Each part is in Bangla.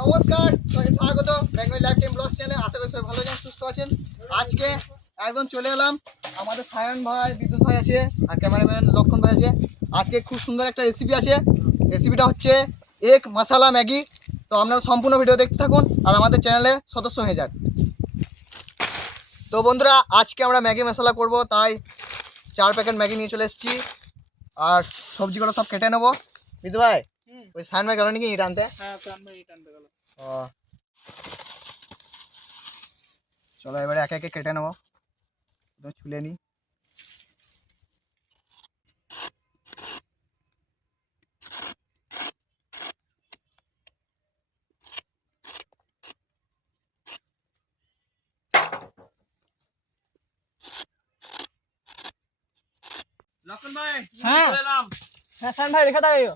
নমস্কার, স্বাগত বেঙ্গলি লাইফ টাইম ব্লগস চ্যানেলে। আশা করি সবাই ভালো আছেন, সুস্থ আছেন। আজকে একদম চলে এলাম, আমাদের সায়ন ভাই, বিদ্যুৎ ভাই আছে আর ক্যামেরাম্যান লক্ষণ ভাই আছে। আজকে খুব সুন্দর একটা রেসিপি আছে। রেসিপিটা হচ্ছে এক মশালা ম্যাগি। তো আপনারা সম্পূর্ণ ভিডিও দেখতে থাকুন আর আমাদের চ্যানেলে সদস্য হয়ে যান। তো বন্ধুরা, আজকে আমরা ম্যাগি মশলা করব, তাই 4 প্যাকেট ম্যাগি নিয়ে চলে এসেছি আর সবজিগুলো সব কেটে নেবো। বিদ্যুৎ ভাই, ওই সায়ন ভাই গেল নাকি ইট আনতে? হ্যাঁ, সায়ন ভাই ইট আনতে গেল। চলো এবারে একে একে কেটে নেবো, ছুলে নিই। লক্ষণ ভাই, হ্যাঁ চলে এলাম। হ্যাঁ সায়ন ভাই রেখে দাঁড়িয়ে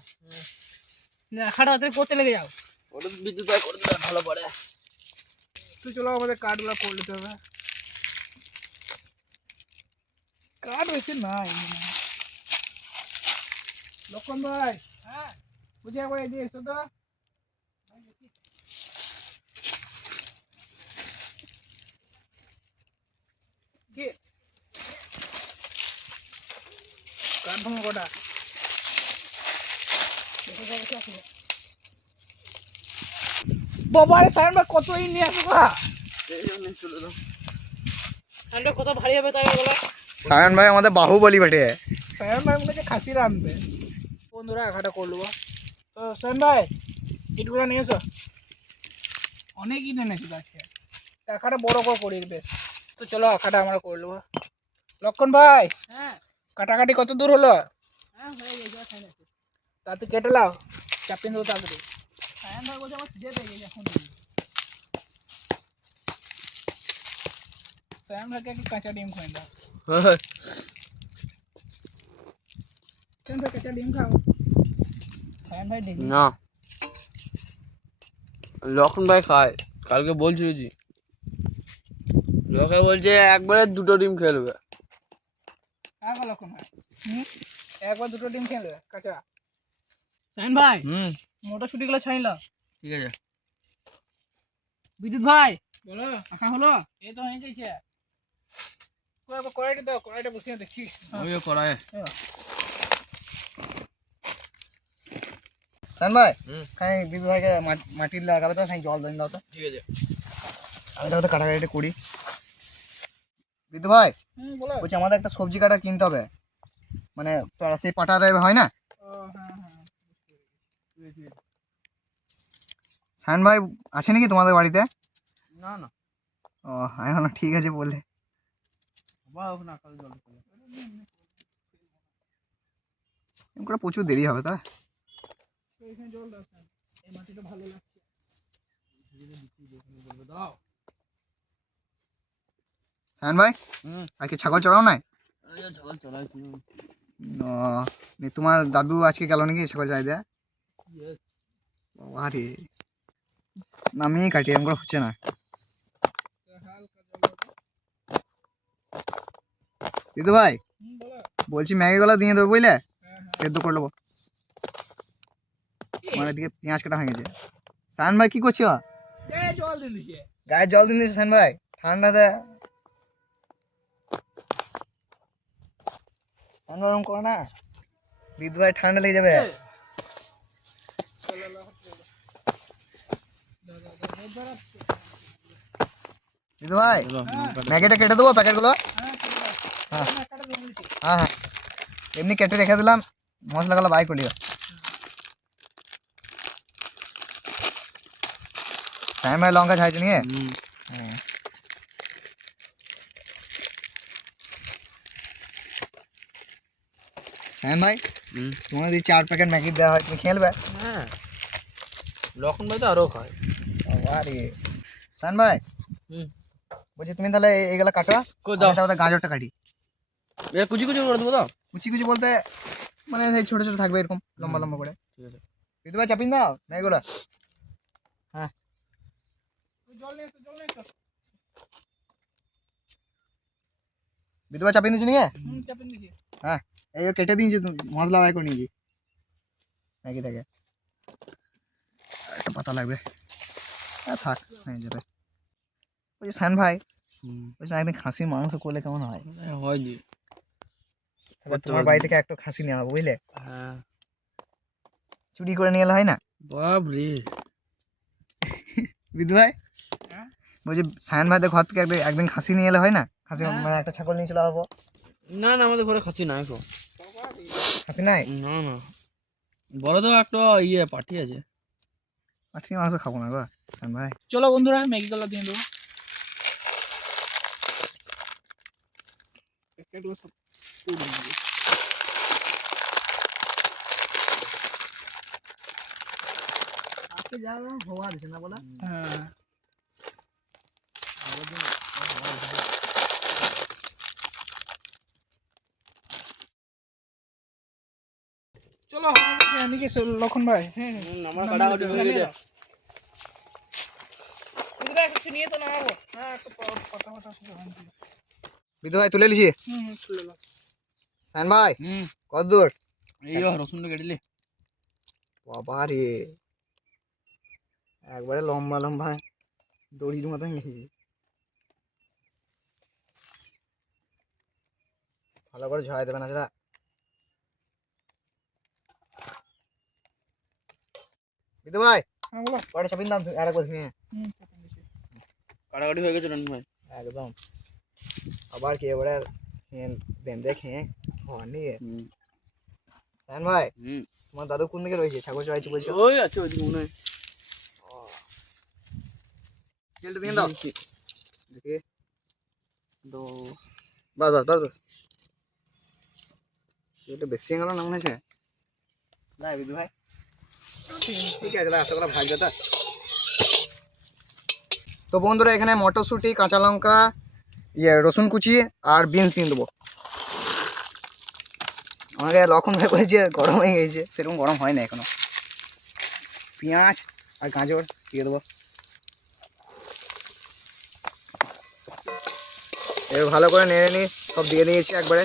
খাটা হাতে করতে লেগে যাও। ওটা বিদ্যুৎ ভাই করে দিলে ভালো পড়ে। তুই চলো, আমাদের কার্ডগুলো করে নিতে হবে। কার্ড বেশি নাই। লক্ষণ ভাই, হ্যাঁ বুঝে একবার এদিকে এসো তো। কি কার্ড ভাঙো কটা? বাবা রে, সায়ন ভাই কত ইট নিয়ে আসো গা। চলে দাও। সায়ন ভাই কত ভারী হবে তাই বলো। সায়ন ভাই আমাদের বাহুবলী বটে। সায়ন ভাই মনে হচ্ছে খাসি রাঁধবে। বন্ধুরা আঁকাটা করলো। তো সায়ন ভাই, ইটগুলো নিয়ে এসো। অনেক ইট এনেছি আজকে, আঁকাটা বড় করে করি বেশ। তো চলো আঁকাটা আমরা করলো। লক্ষণ ভাই, হ্যাঁ কাটাকাটি কত দূর হলো? হ্যাঁ হয়ে গেছে, আর খাই না। তাতে কেটে লাও, চাপিয়ে দেবো তাড়াতাড়ি। সায়ন ভাই বলছে আমার খিদে পেয়ে গেছে এখন। সায়ন ভাইকে একটা কাঁচা ডিম খাই দাও। সায়ন ভাই কাঁচা ডিম খাও। সায়ন ভাই দেখি না, লক্ষণ ভাই খায়, কালকে বলছিল জি, লোকে বলছে একবারে 2টো ডিম খেয়ে নেবে। হ্যাঁ গো লক্ষণ ভাই, একবার 2টো ডিম খেয়ে নেবে কাঁচা। সায়ন ভাই মটরশুটি গুলো ছাইল। ঠিক আছে। বিদ্যুৎ ভাই বলো। আঁকা হলো। এই তো হয়ে গেছে। কড়াইটা দাও, কড়াইটা বসিয়ে দেখছি। ওইও করায়। সায়ন ভাই, খাই বিদ্যুৎ ভাইকে মাটি লাগাবে তো, খাই জল দিন দাও তো। ঠিক আছে। আমি তো কাটাকাটি করি। বিদ্যুৎ ভাই বলো। বলছি, আমাদের একটা সবজি কাটার কিনতে হবে, মানে সেই পাটারে হয় না। ও হ্যাঁ হ্যাঁ, সায়ন ভাই আছে নাকি তোমাদের বাড়িতে? না না, ও, আমি ভাবলাম ঠিক আছে বলে। না কাল জল এরকম করে প্রচুর দেরি হবে তা। এইখানে জল দাও। এই মাটিটা ভালো লাগছে। দাও। সায়ন ভাই, আর কি ছাগল চড়াও নাই? ছাগল চলাইছি। ও, তোমার দাদু আজকে গেল নাকি ছাগল চাই দেয়া? আরে নামিয়ে কাটি, এরকম করে হচ্ছে না। দিদু ভাই বলো। বলছি, ম্যাগি গুলো দিয়ে দেবো বুঝলে, সেদ্ধ করে নেবো। আমার এদিকে পেঁয়াজ কাটা হয়ে গেছে। সায়ন ভাই কি করছো? জল দিন দিছে। গায়ে জল দিন দিচ্ছে সায়ন ভাই, ঠান্ডা দেয়। এরকম করো না, বিদ্যুৎ ভাই ঠান্ডা লেগে যাবে। বিদ্যুৎ ভাই, ম্যাগিটা কেটে দেবো প্যাকেটগুলো। হ্যাঁ হ্যাঁ হ্যাঁ, এমনি কেটে রেখে দিলাম, মশলাগুলো বাই করিও। সায়ন ভাই লঙ্কা ঝাইছে নিয়ে। হ্যাঁ, সায়ন ভাই তোমার যদি 4 প্যাকেট ম্যাগি দেওয়া হয়, তুমি খেলবে? হ্যাঁ, লক্ষণ ভাই তো আরও খায়। আরে সায়ন ভাই বলছি, তুমি তাহলে এইগুলো কাটো, কই দাও। আমি তাহলে গাজরটা কাটি। এর কুচি কুচি করে দেবো তো? কুচি কুচি বলতে মানে সেই ছোট ছোট থাকবে এরকম লম্বা লম্বা করে। ঠিক আছে। বিদ্যুৎ ভাই চাপিয়ে দাও না এগুলো। হ্যাঁ জল নিয়ে এসো, জল নিয়ে এসো। বিদ্যুৎ ভাই চাপিয়ে দিচ্ছি নিয়ে। চাপিয়ে দিয়েছি। হ্যাঁ এই কেটে দিয়েছি, মশলা বাই করে নিয়েছি নাকি থেকে। একটা পাতা লাগবে, হ্যাঁ থাক হয়ে যাবে। ওই যে সান ভাই বলছিলাম একদিন খাসির মাংস করলে কেমন হয়? হয়নি। তাহলে তোমার বাড়ি থেকে একটা খাসি নেওয়া হবে বুঝলে, হ্যাঁ। চুরি করে নিয়ে এলে হয় না? বাপ রে। বিদ্যুৎ ভাই হ্যাঁ? বলছি সায়ন ভাইদের ঘর থেকে একদিন খাসি নিয়ে এলে হয় না? খাসি মানে একটা ছাগল নিয়ে চলে আসবো। না না, আমাদের ঘরে খাচ্ছি না এখন। খাসি নাই? না না, বড় তো একটা ইয়ে পার্টি আছে। খাসির মাংস খাবো না গো সায়ন ভাই। চলো বন্ধুরা, ম্যাগি কলা দিয়ে দেবো। প্যাকেটগুলো সব পুরো দিয়ে। আজকে যা হওয়া দিছে না বলা। হ্যাঁ চলো এদিকে এসো, লক্ষণ ভাই। হ্যাঁ আমার কাটাকাটি হয়ে গেছে। কিছু নিয়ে তো নামাবো। হ্যাঁ একটু কথা কথা শুনে ভাঙছি। বিদ্যুৎ ভাই তুলে লিছি। চলে এলো। সায়ন ভাই কত দূর? এই রসুনটা কেটেলি? বাবা রে একবারে লম্বা লম্বা দড়ির মতন গেছি। ভালো করে ঝরাই দেবে না সেটা। বিদ্যুৎ ভাই হ্যাঁ বলো। কটা চাপিন দাম আর একবার ধুয়ে। চাপিয়ে দিয়েছি। কাটাকাটি হয়ে গেছে রনি ভাই। একদম আবার কি এবারে বেঁধে খেয়ে খাওয়ার নিয়ে। সায়ন ভাই তোমার দাদু কোন দিকে রয়েছে? ছাগল চড়াইছি বলছো। ওই আছে ওইদিকে মনে হয়। তেলটা দিয়ে দাও দেখি। তো বাস বাস বাস বাস, এটা বেশি গেল না মনে হচ্ছে না বিদ্যুৎ ভাই? ঠিক আছে তাহলে আশা করা ভাজবে তা। তো বন্ধুরা এখানে মটরশুঁটি, কাঁচা লঙ্কা, রসুন কুচি আর বিনস দিয়ে দেবো। আমাকে লক্ষণ ভাই বলছে গরম হয়ে গেছে, সেরকম গরম হয় না এখনো। পেঁয়াজ আর গাজর দিয়ে দেবো। এবার ভালো করে নেড়ে নিই, সব দিয়ে দিয়েছি একবারে।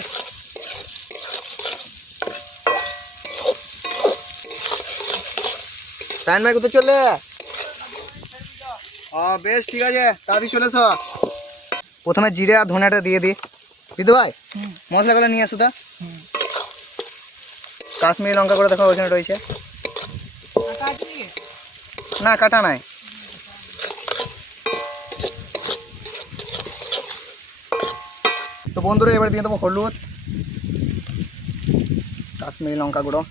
সায়ন ভাই কোথায় চললে? বেশ ঠিক আছে, তাড়াতাড়ি চলে এসো। প্রথমে জিরে আর ধনেটা দিয়ে দিই। বিদ্যুৎ ভাই মশলাগুলো নিয়ে আসো তা। কাশ্মীরি লঙ্কা করে দেখো ওইখানে রয়েছে। আটা আছে নাকি? না কাটা নাই। তো বন্ধুরা এবার দিয়ে দেবো হলুদ, কাশ্মীরি লঙ্কা গুঁড়ো,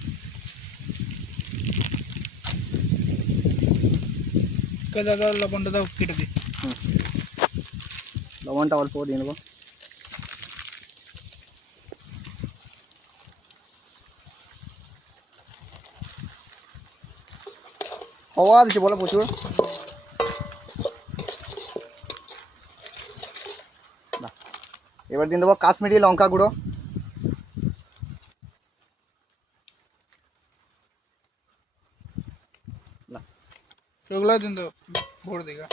দাদা লবণটা দাও, কেটে দিই। লবণটা অল্প দিয়ে দেবো। হওয়া দিচ্ছে বলো প্রচুর। এবার দিয়ে দেবো কাশ্মীরি লঙ্কা গুঁড়ো। সেগুলো কিন্তু ভোর দিঘা।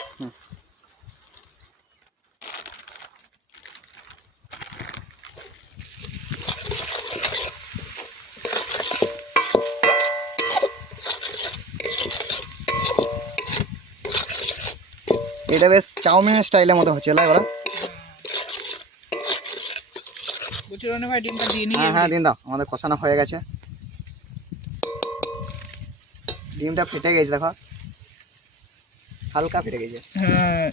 এটা বেশ চাউমিনের স্টাইলের মতো হচ্ছে এবার। বুঝছি রনি ভাই, ডিমটা দিয়ে নিয়ে হ্যাঁ হ্যাঁ দিন দাও, আমাদের কষানো হয়ে গেছে। ডিমটা ফেটে গেছে দেখো, হালকা ফেটে গেছে। হ্যাঁ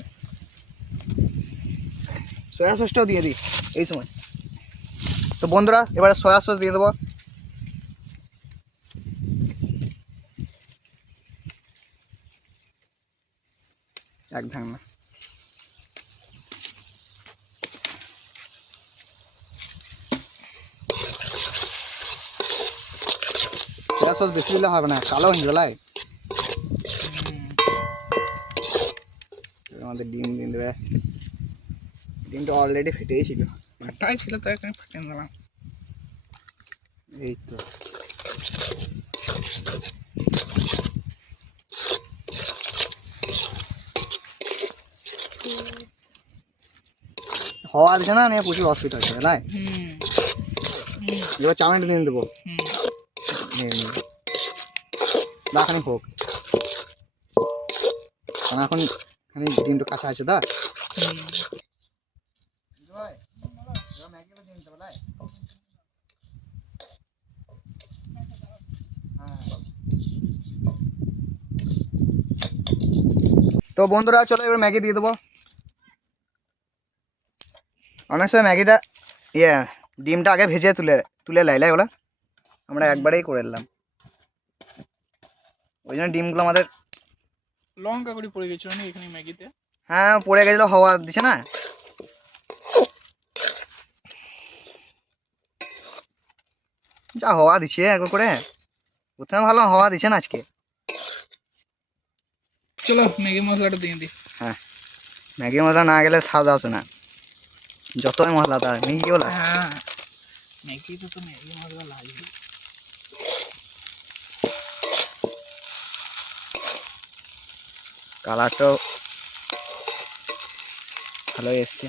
সয়া সসটাও দিয়ে দিই এই সময়। তো বন্ধুরা এবারে সয়া সস দিয়ে দেবো। এক ঢাকনা। সয়া সস বেশি দিলে হবে না, কালো হয়ে যাবে। আমাদের ডিম দিয়ে দেবে। ডিমটা অলরেডি ফেটেই ছিল। ফাটাই ছিল তো এখানে ফাটিয়ে দিলাম। এই তো হওয়া দিচ্ছে না নিয়ে প্রচুর অসুবিধা হচ্ছে না। হুম এবার চাউমিনটা দিয়ে দেবো। হুম খানি হোক, কারণ এখন খানি ডিমটা কাঁচা আছে তো। হুম। তো বন্ধুরা চলো এবার ম্যাগি দিয়ে দেবো। অনেক সময় ম্যাগিটা ডিমটা আগে ভেজে তুলে তুলে লাইলাই ওলা আমরা একবারেই করে নিলাম, ওই জন্য ডিমগুলো আমাদের লঙ্কা করে পড়ে গেছিল না এখানে ম্যাগিতে। হ্যাঁ পড়ে গেছিলো, হওয়া দিচ্ছে না। যা হওয়া দিচ্ছে একবার করে, প্রথমে ভালো হওয়া দিচ্ছে না আজকে। চলো ম্যাগি মশলাটা দিয়ে দিই। হ্যাঁ ম্যাগি মশলা না গেলে স্বাদ আসে না, যতই মশলা তার ম্যাগি বলা। হ্যাঁ ম্যাগি তো ম্যাগি মশলা লাগবে। কালারটাও ভালোই এসছে।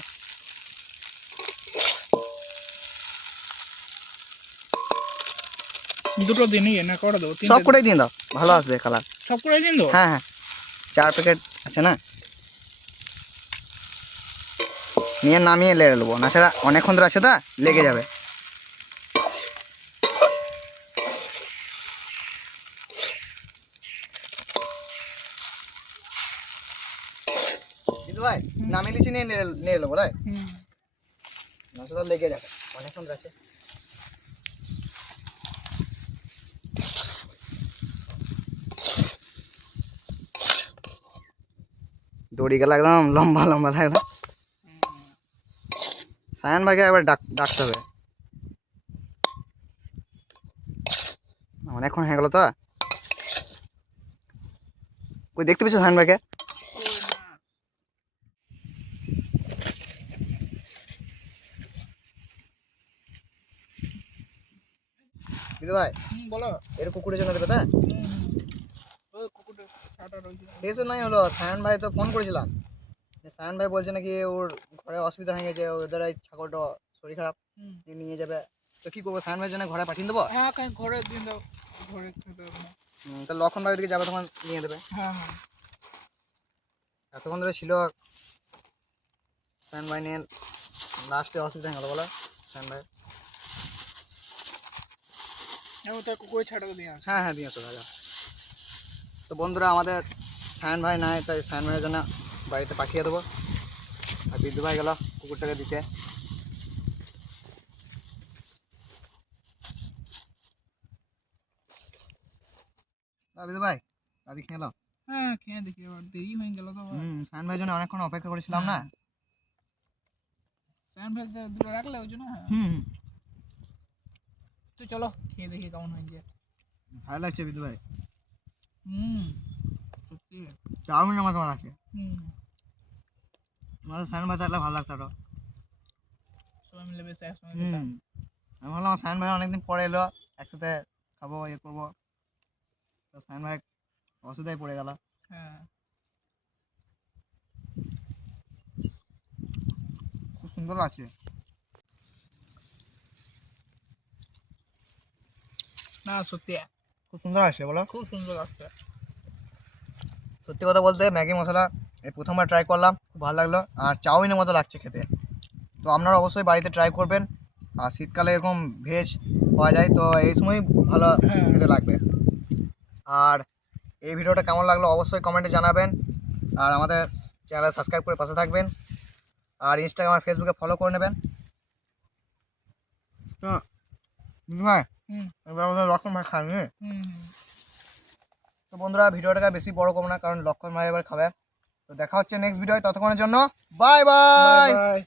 দুটো দিনই না করে দেবো? সব কটাই দিয়ে দাও, ভালো আসবে কালার। সব করে দিন তো। হ্যাঁ হ্যাঁ 4 প্যাকেট আছে না, নিয়ে নামিয়ে লেড়ে নেবো, না ছাড়া অনেকক্ষণ ধরে আছে তা লেগে যাবে। কিন্তু ভাই নামিয়ে লিচি নিয়ে নিয়ে নেবো তাই, হুম না সেটা লেগে যাবে অনেকক্ষণ ধরে আছে। দড়ি গেল একদম লম্বা লম্বা লাগলো। সায়ন ভাইকে একবার ডাকতে হবে, অনেকক্ষণ হয়ে গেল তো। কই দেখতে পেয়েছো সায়ন ভাইকে? কিন্তু ভাই বলো। এর কুকুরের জন্য দেবে তা ওই কুকুরটা ছাটা রয়েছে। কিছু নাই হলো। সায়ন ভাই তো ফোন করেছিলাম, সায়ন ভাই বলছে নাকি ওর ঘরে অসুবিধা হয়ে গেছে, ওদের এই ছাগলটা শরীর খারাপ, নিয়ে যাবে। তো কি করবো, সায়ন ভাইয়ের জন্য ঘরে পাঠিয়ে দেবো। হ্যাঁ ঘরে দিন দাও, ঘরে খেতে হবে না। তো লক্ষণ ভাই দিকে যাবে তখন নিয়ে দেবে। হ্যাঁ হ্যাঁ এতক্ষণ ধরে ছিল সায়ন ভাই নিয়ে, লাস্টে অসুবিধা হয়ে গেল বলো সায়ন ভাই। এবং তার কুকুরের ছাটাকে দিয়ে আসে। হ্যাঁ হ্যাঁ দিয়ে আসো দাদা। তো বন্ধুরা আমাদের সায়ন ভাই নাই, তাই সায়ন ভাইয়ের জন্য বাড়িতে পাঠিয়ে দেবো। আর বিদ্যু ভাই গেল কুকুরটাকে দিতে। বিদ্যু ভাই দাদি খেয়ে এলো। হ্যাঁ খেয়ে দেখি, এবার দেরি হয়ে গেল তো। সায়ন ভাইয়ের জন্য অনেকক্ষণ অপেক্ষা করেছিলাম না। স্যান ভাই দুটো রাখলে ওই জন্য। হ্যাঁ হুম তো চলো খেয়ে দেখি কেমন হয়েছে। ভালো লাগছে বিদ্যু ভাই, সত্যি। চাউমিন আমার তোমার আছে, হুম আমাদের সায়ন ভাই থাকলে ভালো লাগতো আরো। সবাই মিলে বেশ একসঙ্গে খেতাম। আমি ভাবলাম সায়ন ভাই অনেকদিন পরে এলো, একসাথে খাবো ইয়ে করবো, তো সায়ন ভাই অসুবিধায় পড়ে গেল। হ্যাঁ খুব সুন্দর আছে। না সত্যি খুব সুন্দর আছে বলো। খুব সুন্দর লাগছে। সত্যি কথা বলতে ম্যাগি মশলা এই প্রথমবার ট্রাই করলাম, খুব ভালো লাগলো, আর চাউমিনের মতো লাগছে খেতে। তো আপনারা অবশ্যই বাড়িতে ট্রাই করবেন, আর শীতকালে এরকম ভেজ পাওয়া যায় তো এই সময় ভালো খেতে লাগবে। আর এই ভিডিওটা কেমন লাগলো অবশ্যই কমেন্টে জানাবেন, আর আমাদের চ্যানেল সাবস্ক্রাইব করে পাশে থাকবেন, আর ইনস্টাগ্রাম আর ফেসবুকে ফলো করে নেবেন। তো ভাই এবার আমাদের লক্ষণ ভাই খাবে। তো বন্ধুরা ভিডিওটাকে বেশি বড় করবো না, কারণ লক্ষণ ভাই এবার খাবে। তো দেখা হচ্ছে নেক্সট ভিডিও, ততক্ষণের জন্য বাই বাই। বাই।